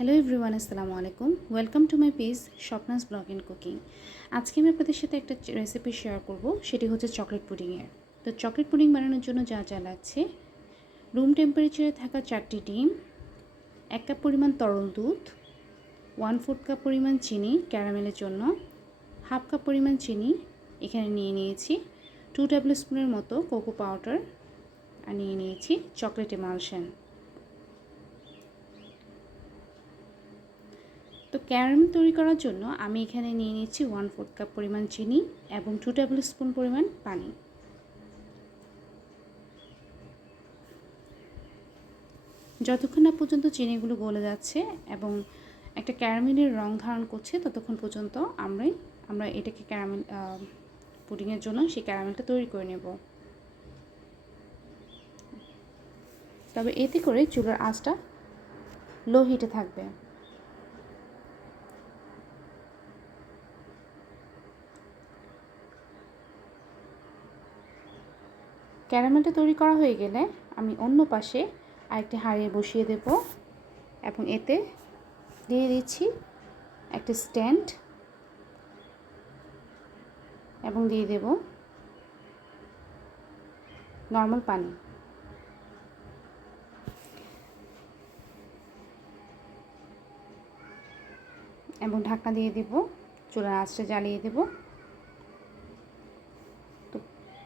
Hello everyone, আসসালামু আলাইকুম। Welcome to my page Swapna's blog in cooking. আজকে আমি আপনাদের সাথে একটা রেসিপি শেয়ার করব, সেটি হচ্ছে চকলেট পুডিংয়ের তো চকলেট পুডিং বানানোর জন্য যা যা লাগছে রুম টেম্পারেচারে থাকা চারটি ডিম, এক কাপ পরিমাণ তরল দুধ ওয়ান ফোর্থ কাপ পরিমাণ চিনি ক্যারামেলের জন্য হাফ কাপ পরিমাণ চিনি, এখানে নিয়ে নিয়েছি টু টেবিল স্পুনের মতো কোকো পাউডার আর নিয়ে নিয়েছি চকলেট এমালশন তো ক্যারামেল তৈরি করার জন্য আমি এখানে নিয়ে নিচ্ছি ওয়ান ফোর্থ কাপ পরিমাণ চিনি এবং টু টেবিল স্পুন পরিমাণ পানি। যতক্ষণ না পর্যন্ত চিনিগুলো গলে যাচ্ছে এবং একটা ক্যারামেলের রং ধারণ করছে, ততক্ষণ পর্যন্ত আমরাই আমরা এটাকে ক্যারামেল পুডিংয়ের জন্য সেই ক্যারামেলটা তৈরি করে নেব। তবে এতে করে চুলার আঁচটা লো হিটে থাকবে। ক্যারামেলটা তৈরি করা হয়ে গেলে আমি অন্য পাশে আরেকটি হাঁড়িয়ে বসিয়ে দেব এবং এতে দিয়ে দিচ্ছি একটা স্ট্যান্ড এবং দিয়ে দেব নর্মাল পানি। এবং ঢাকনা দিয়ে দেব, চুলার আঁচটা জ্বালিয়ে দেবো।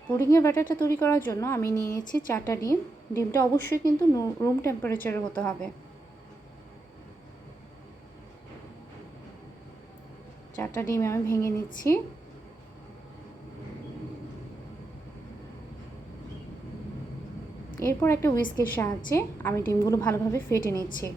পুডিংয়ের ব্যাটারটা তৈরি করার জন্য আমি নিয়ে নিয়েছি চারটা ডিম। ডিমটা অবশ্যই কিন্তু রুম টেম্পারেচারে হতে হবে। চারটা ডিম আমি ভেঙে নিচ্ছি। এরপর একটা উইস্কের সাহায্যে আমি ডিমগুলো ভালোভাবে ফেটে নিচ্ছি।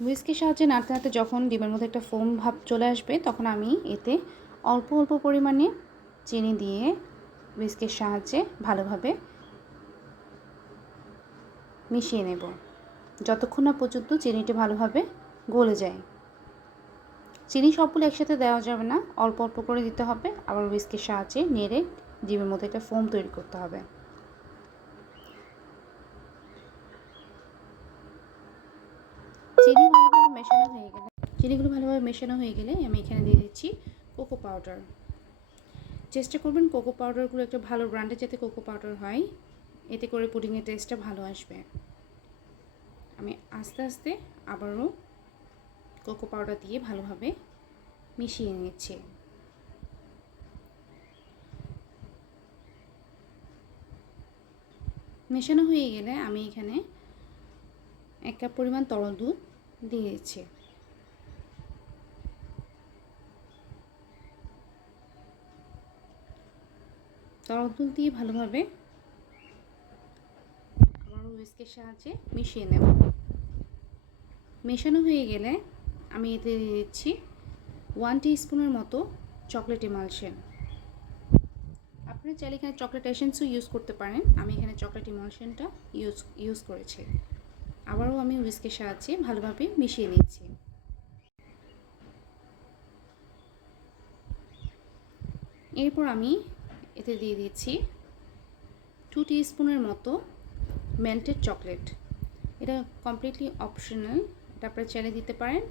হুইস্কের সাহায্যে নাড়তে নাড়তে যখন ডিমের মধ্যে একটা ফোম ভাব চলে আসবে, তখন আমি এতে অল্প অল্প পরিমাণে চিনি দিয়ে হুইস্কের সাহায্যে ভালোভাবে মিশিয়ে নেব। যতক্ষণ না পর্যন্ত চিনিটি ভালোভাবে গলে যায়। চিনি সবগুলো একসাথে দেওয়া যাবে না, অল্প অল্প করে দিতে হবে। আবার হুইস্কের সাহায্যে নেড়ে ডিমের মধ্যে একটা ফোম তৈরি করতে হবে। চিনিগুলো ভালোভাবে মেশানো হয়ে গেলে আমি এখানে দিয়ে দিচ্ছি কোকো পাউডার। চেষ্টা করবেন কোকো পাউডারগুলো একটা ভালো ব্র্যান্ডের যাতে কোকো পাউডার হয়, এতে করে পুডিংয়ের টেস্টটা ভালো আসবে। আমি আস্তে আস্তে আবারও কোকো পাউডার দিয়ে ভালোভাবে মিশিয়ে নিচ্ছি। মেশানো হয়ে গেলে আমি এখানে এক কাপ পরিমাণ তরল দুধ দিয়ে তরল দিয়ে ভালোভাবে আমার উইস্কের সাহায্যে মিশিয়ে নেব। মেশানো হয়ে গেলে আমি এতে দিয়ে দিচ্ছি ওয়ান স্পুনের মতো চকলেট ইমালশন আপনারা চাইলে এখানে চকলেট এসেন্সও ইউজ করতে পারেন। আমি এখানে চকলেট ইমালশনটা ইউজ ইউজ করেছি। আবারও আমি উইস্কের সাহায্যে ভালোভাবে মিশিয়ে নিচ্ছি। এরপর আমি এতে দিয়ে দিচ্ছি টু স্পুনের মতো মেন্টেড চকলেট এটা কমপ্লিটলি অপশনাল এটা আপনারা চাইলে দিতে পারেন,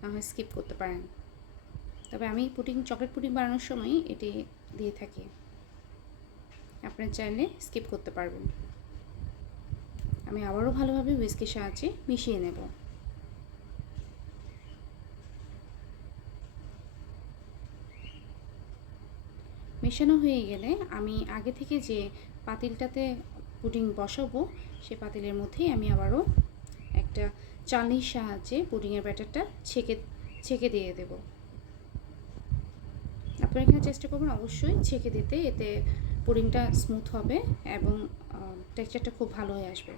না হয় স্কিপ করতে পারেন। তবে আমি পুডিং চকলেট পুডিং বানানোর সময় এটি দিয়ে থাকি। আপনার চাইলে স্কিপ করতে পারবেন। আমি আবারও ভালোভাবে হুইস্কের সাহায্যে মিশিয়ে নেব। মেশানো হয়ে গেলে আমি আগে থেকে যে পাতিলটাতে পুডিং বসাবো, সে পাতিলের মধ্যেই আমি আবারও একটা চালনির সাহায্যে পুডিংয়ের ব্যাটারটা ছেঁকে ছেঁকে দিয়ে দেব। আপনারা এখানে চেষ্টা করবেন অবশ্যই ছেঁকে দিতে, এতে পুডিংটা স্মুথ হবে এবং টেক্সচারটা খুব ভালো হয়ে আসবে।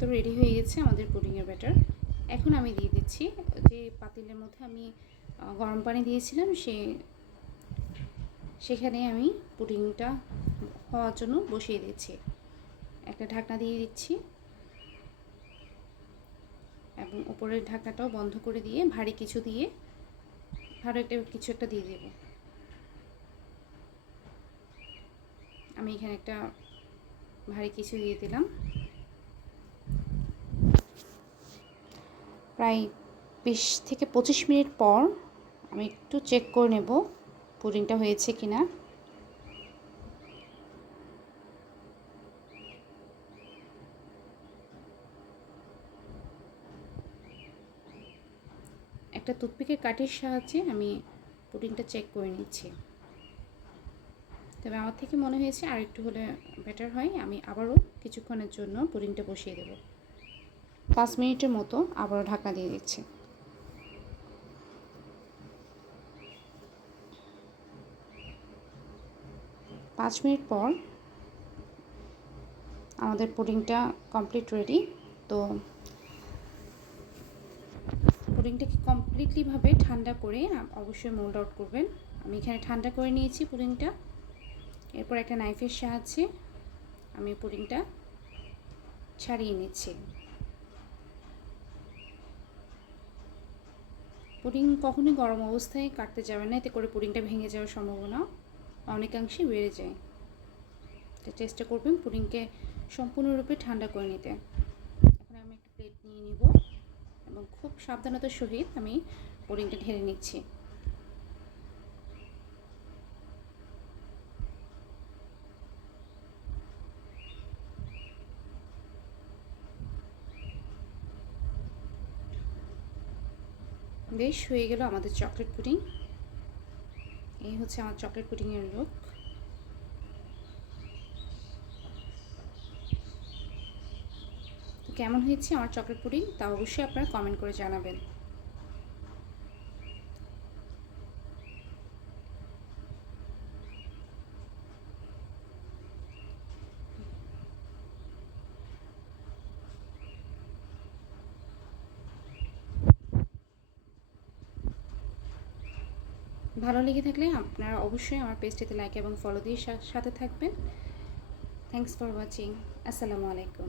তো রেডি হয়ে গেছে আমাদের পুডিংয়ের ব্যাটার এখন আমি দিয়ে দিচ্ছি, যে পাতিলের মধ্যে আমি গরম পানি দিয়েছিলাম, সে, সেখানে আমি পুডিংটা হওয়ার জন্য বসিয়ে দিচ্ছি। একটা ঢাকনা দিয়ে দিচ্ছি। এবং উপরের ঢাকনাটাও বন্ধ করে দিয়ে, ভারী কিছু দিয়ে, ভালো একটা কিছু একটা দিয়ে দেব। আমি এখানে একটা ভারী কিছু দিয়ে দিলাম। প্রায় বিশ থেকে পঁচিশ মিনিট পর আমি একটু চেক করে নেব পুডিংটা হয়েছে কি না একটা টুথপিকের কাঠের সাহায্যে আমি পুডিংটা চেক করে নিচ্ছি। তবে আমার থেকে মনে হয়েছে আর একটু হলে বেটার হয়, আমি আবারও কিছুক্ষণের জন্য পুডিংটা বসিয়ে দেব। পাঁচ মিনিটের মতো আবারও ঢাকা দিয়ে দিচ্ছি। পাঁচ মিনিট পর আমাদের পুডিংটা কমপ্লিট রেডি। তো পুডিংটাকে কমপ্লিটলিভাবে ঠান্ডা করে অবশ্যই মোল্ড আউট করবেন। আমি এখানে ঠান্ডা করে নিয়েছি পুডিংটা। এরপর একটা নাইফের সাহায্যে আমি পুডিংটা ছাড়িয়ে নিচ্ছি। পুডিং কখনোই গরম অবস্থায় কাটতে যাবে না, এতে করে পুডিংটা ভেঙে যাওয়ার সম্ভাবনা অনেকাংশে বেড়ে যায়। তো চেষ্টা করবেন পুডিংকে সম্পূর্ণরূপে ঠান্ডা করে নিতে। এখন আমি একটা প্লেট নিয়ে নিব এবং খুব সাবধানতার সহিত আমি পুডিংটা ঢেলে নিচ্ছি। বেশ, হয়ে গেল আমাদের চকলেট পুডিং এই হচ্ছে আমার চকলেট পুডিংয়ের লুক তো কেমন হয়েছে আমার চকলেট পুডিং তা অবশ্যই আপনারা কমেন্ট করে জানাবেন। ভালো লেগে থাকলে আপনারা অবশ্যই আমার পেজটিতে লাইক এবং ফলো দিয়ে সাথে থাকবেন। থ্যাংকস ফর ওয়াচিং আসসালামু আলাইকুম